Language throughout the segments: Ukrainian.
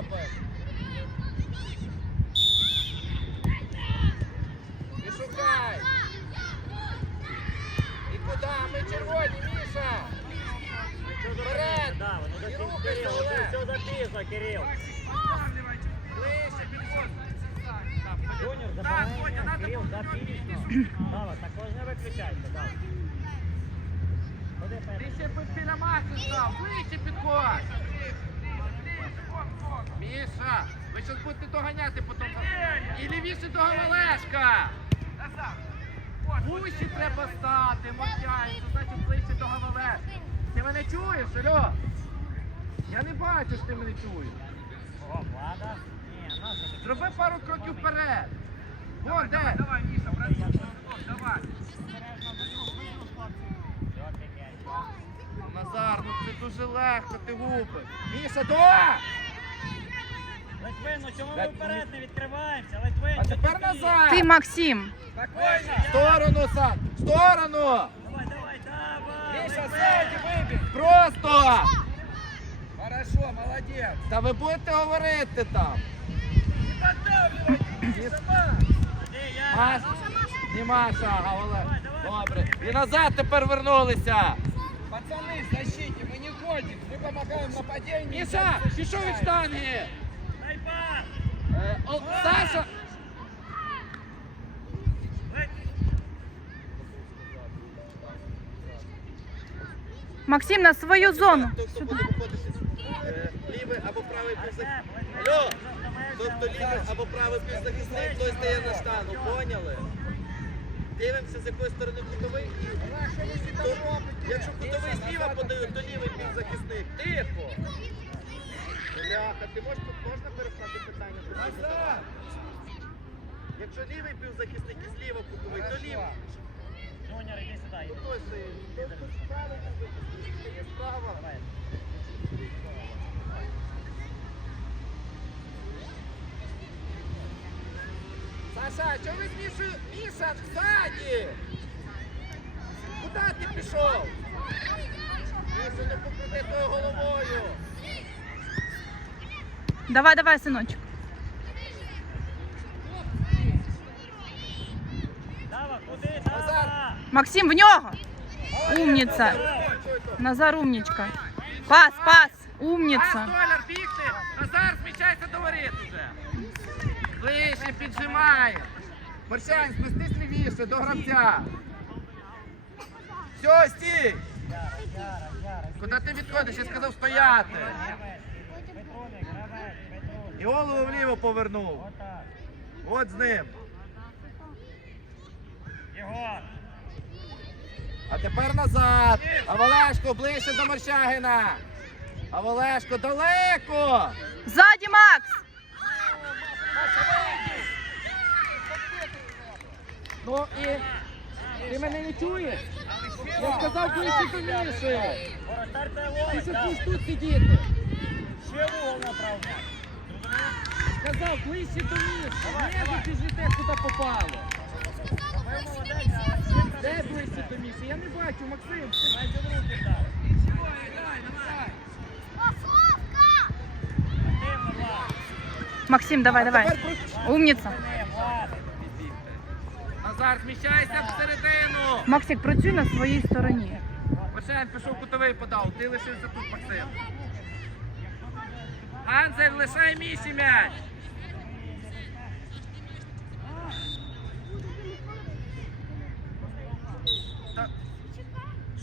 хлопець. І шукай. І куди? Ми червоні, Міша. Вперед. І за рухайся, Олег. все запізно, Кирил. Ближче підходь. Юніор, Так, забирай Бодя, м'яч, надо Кирил, тут запізно. Дава, також не виключайте, дава. Ти ще під- біля маси став, ближче підходь. Міша, ви зараз будете доганяти потім. І лівіше до Гавалешка. Вущі треба стати, мовчається, значить ближче до Гавалешка. Ти мене чуєш, Альо? Я не бачу, що ти мене чуєш. О, влада. Ні. Зроби пару кроків вперед. Вон, де? Давай, Миша, братух, давай. Назар, ну це дуже легко, ти губиш. Міша, до! Литвин, ну чому ми Ледь- вперед не відкриваємося? Литвин, А що тепер ти назад! Ти, Максим. Спокойно. В сторону, Сан! В сторону! Давай, давай, давай! Миша, Литвин! сзади выбег. Просто! Хорошо, молодец. Та ви будете говорити там. Не поддавливай, Миша, сама. Іди, я. Маш, не Маша, а Олег. Добре. І назад тепер вернулися. Пацаны, защите, мы не ходим. Мы помогаем нападению. Міша, пішов від штанги. Е, о, Саша. Максим на свою зону. Хто буде виходити? Е, Лівий або правий півзахисник. Алло! Тобто лівий або правий півзахисник, той стає на штангу, поняли? Дивимося, з якої сторони кутовий. і то- Якщо кутовий зліва подають, то лівий півзахисник. Тихо! Бляха, ти можеш можна переслати питання? Назад. Якщо лівий півзахисник і зліва кутовий, то лівий. Юніор, іди сюди. іди. Хто стоїть? Тут правий півзахисник, стає справа. Давай. Саша, чого ви з Мішою? Міша, ззаді! Куди ти пішов? Міша, не покрути тою головою. Давай, давай, синочок. Максим, в нього. Умніця. Назар умнічка. Пас, пас. Умніця. Столяр, бігти! Назар, зміщайся до воріт уже. Ближче піджимає. Маршань, спустись лівіше до гравця. Все, стій! Куди ти відходиш? Я сказав стояти. Гравець. Петруник, гравець, Петруник. І голову вліво повернув. От з ним. Єгор. А тепер назад. А Валешко ближче до Морщагина. А Валешко далеко. Ззаді, Макс. Ну і ти мене не чуєш? Я сказав ближче до Міші. Ти будеш тут сидіти? Ще вугол направ м'яч. Сказав ближче до. Давай, Не біжите, куди попало. Де ближче до Міші? Я не бачу, Максим. В. Максим, давай, давай. Умніця. Назар, зміщайся всередину. Максик, працюй на своїй стороні. Машен пішов кутовий подав, ти лишився тут, Максим. Анзель, лишай Міші м'яч. Та-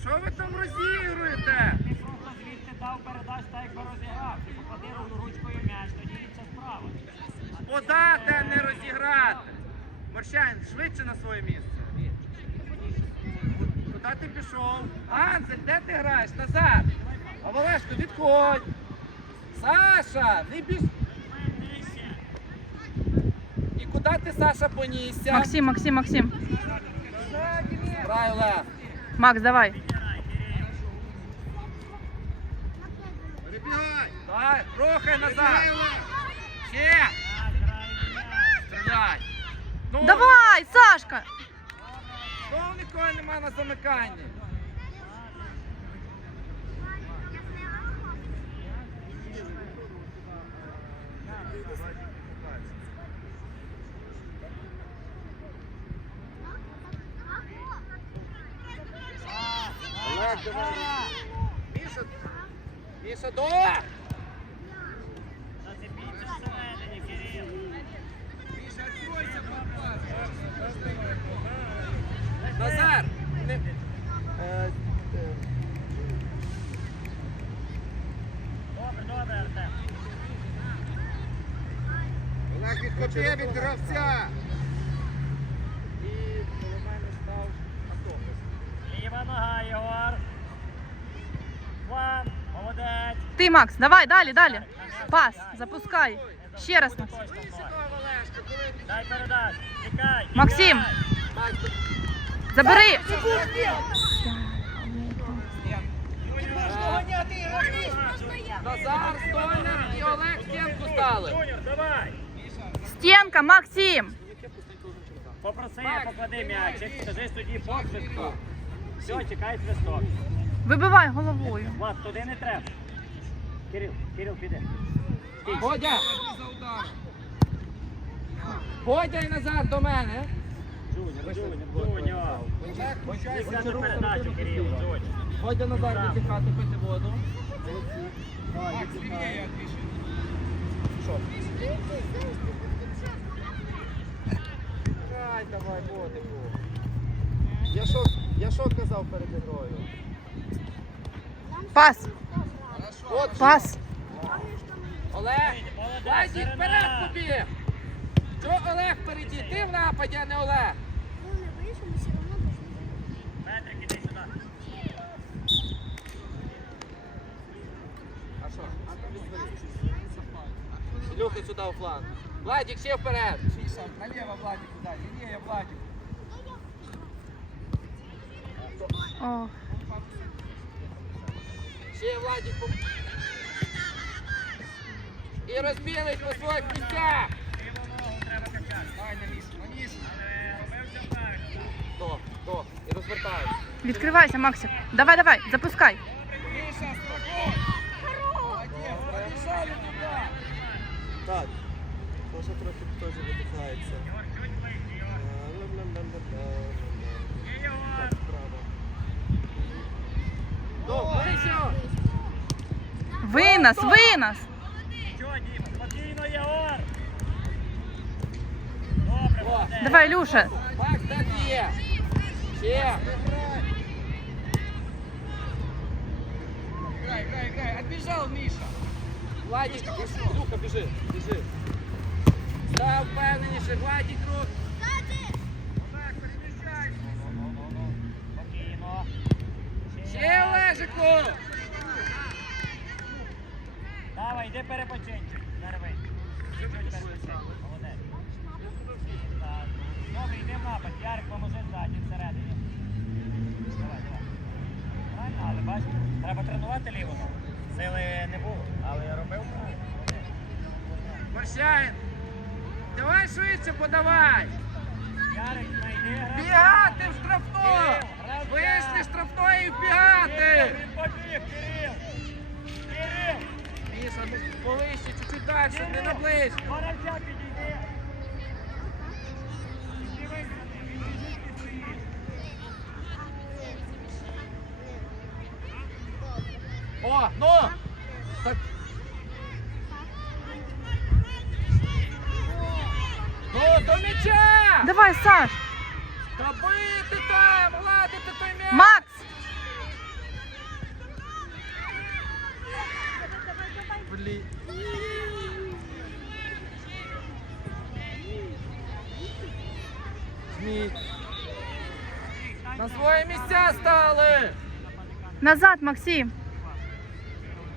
Що ви там розігруєте? Ти просто звідти дав передач, так як би розіграв. Ти поклади ручкою м'яч, тоді і це справа. Подати, а не розіграти. Морщайн, швидше на своє місце. Куди ти пішов? Анзель, де ти граєш? Назад. А Валешко, відходь. Саша, не біж. І куди ти, Саша, понісся? Максим, Максим, Максим. Олег. Макс, давай. Давай, рухай назад. Ще. Так, грає м'яч. Стріляй. Ну, Давай, Сашка. Знову нікого нема на замиканні. Олег, давай. Міша, Міша, до! Назар! Добре, добре, Артем. Олег, відкопи від гравця. і коло мене став Атопис. Ліва нога, Єгор. План, молодець. Ти, Макс, давай, далі, далі. Пас, запускай. Ще раз, Макс. Точно, Вище Макс. до Олешка, коли він... Дай передачу. Тікай, Максим. Забери. Назар, Столяр і Олег стінку стали. Стенка, Максим. Попроси, поклади м'ячик. Скажи судді по свистку. Все, чекай свисток. Вибивай головою. Влад, туди не треба. Кирил, Кирил, піди. Бодя! Бодя і Назар до мене. Бодя Назар віддихати, пити воду. Давай, Бодику. Я що, я що казав перед ігрою? Пас, От пас. Олег, Молодець, Владик, вперед побіг! Чого Олег впереді? Ти в нападі, а не Олег. Петрик, іди сюди. А що? Ілюха сюди у фланг. Владик, ще вперед. Миша, налево Владику дай. Левее Владику. О, Ще Владик. І розбілись по своїх місцях. І відкривайся, Максик. Давай, давай, запускай. Так. Може трохи теж видихається. Ближче! Винос, винос. Чого, Діма? Спокійно, Єгор. Добре, О. молодець. Давай, Люша. Макс, де ти є? Ще. Играй, играй, играй. Отбежал Миша. Владик, Ілюха, біжи, біжи. Став впевненіше, Владик, рух. Олег, перемещайся. Спокійно. Ще Олежику. Давай, йди перепочинь. Зараз вийди. Чуть-чуть перепочинь. Молодець. Добре, йди в напад. Ярик, поможи ззаді, всередині. Давай, давай. Правильно, але бачиш, треба тренувати ліву ногу. Сили не було, але я робив правильно. Марсяїн, давай швидше подавай. Ярик, знайди гравця. Бігати в штрафну. Вийшли штрафної вбігати. Кирил, він побіг, Кирил. Кирил. Міша, ну повище, чуть-чуть далі, не гравця підійди. Іди вигляни, він біжить і стоїть. О, ну! Так. Ну, до м'яча! Давай, Саш. Та бити там, гладити той м'яч! Макс. Блін. На свої місця стали! Назад, Максим.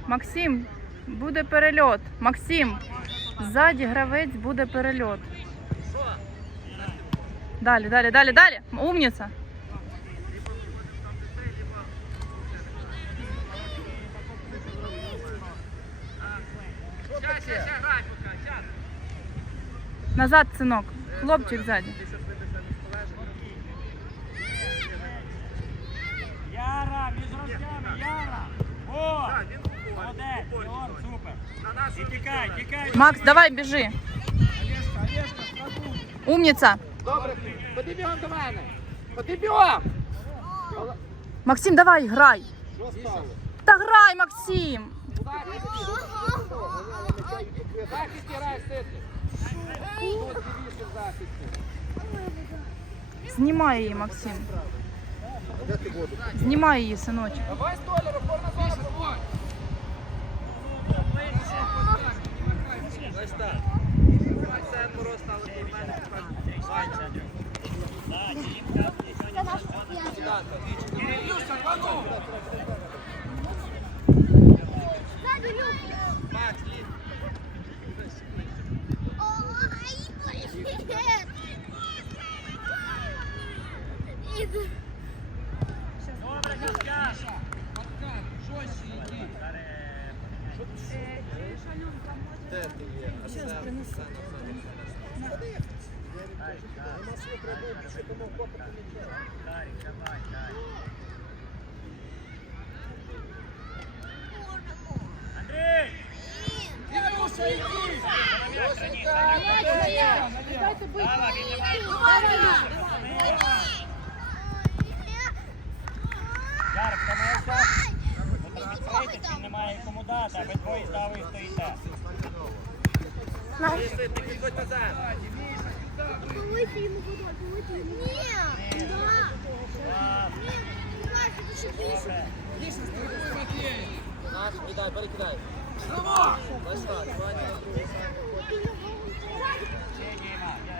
Максим, буде перельот. Максим, ззаді гравець буде перельот. Далі, далі, далі, далі. Умниця. Назад, синок. Хлопчик ззаді. Яра, між гравцями, Яра! О! Молодець, Єгор, супер. І тікай, тікай. Макс, давай, біжи. Олежка, Олежка, страхуй. Умніця. Добре, ходи бігом до мене. Ходи бігом. Максим, давай, грай. Що стало? Та грай, Максим. Захисті грає сити. Тут дивіться в захисті. Знімай її, Максим. А де ти воду? Знімай її, синочок. Давай столяр, опорна зона. Давай. Ось так. Арсен Мороз стали від мене. Ваня. Илюша, рванул. Макс, лід. Добре, Каска. Подкат, жестче иди. Де ти є? Арсен, Арсен, Арсен, Арсен. Дарик, давай, Дарик. Андрій! Илюша, иди. Давай, віднімай. Ярик, втомився? Відкритись, немає кому дати, а ви двоє здали стоїте. Ти ситник, підходь назад. Добре. Миша, страхуй Матвея. Наш, кидай, перекидай. Давай. Ось так, Ваня на другий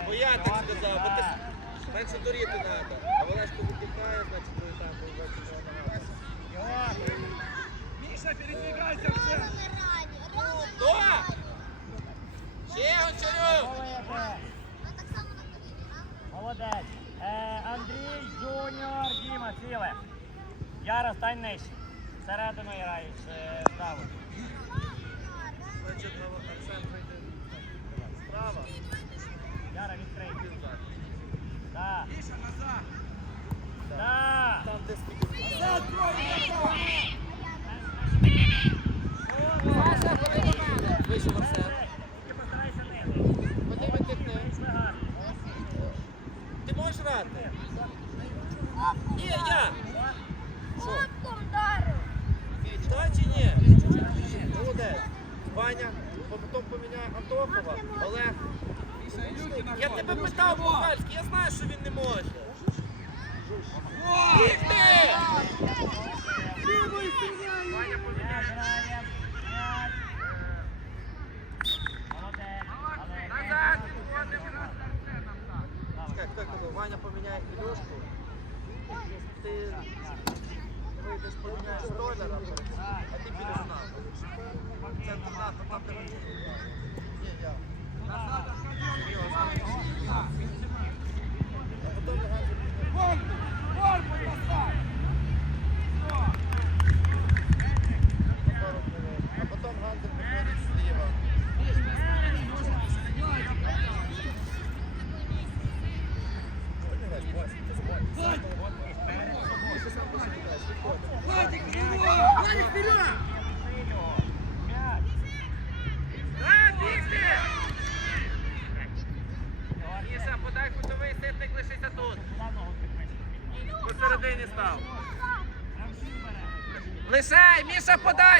Бо я так сказав, бо ти менше дуріти треба. А Валешко витікає, значить, той там Його. Миша, передвигайся в центр. Хто? Ще Гончарюк! Молодець. Е, Андрій, Юніор, Діма, ціле. Яра, стань нижче. Всередину граєш, е, правою. Значить, Арсен прийде справа. Яра, відкрий. Так, Миша, назад. так. Там, де спіки. Назад. Саша, ходи. Вийшов постарайся. Ходи витикни. Ти можеш грати? Ні, я. Що? Так чи ні? Молодець. Ваня, потім поміняє Антохова, Олег. Миша, Илюхи на Я Илюшка. Бухальський, я знаю, що він не може. Хто казав, Ваня поміняє Ілюшку. Ти вийдеш, поміняєш столяра, а ти підеш на. Це назад, а там тебе. Ні, я. А Вон! Ганзик піде. Вон, вон,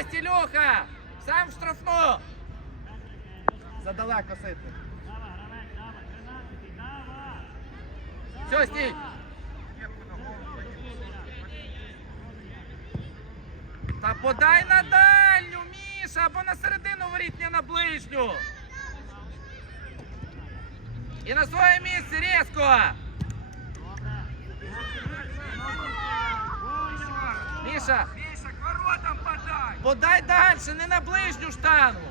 Міша подасть, Ілюха! Сам в штрафну! Задалеко ситник. Давай, гравець, давай. 13, давай. Все, стій! Та подай на дальню, Міша, або на середину воріт, не на ближню. І на своє місце різко. Міша, Миша, к воротам подай! далі, не на ближню штангу.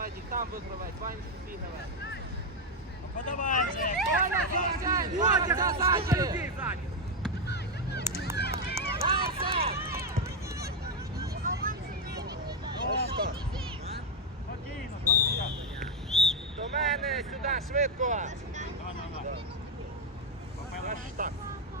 гравець, там ви гравець, вайн свій гравець. Ну подавай, Коля, Коля, Коля, Коля,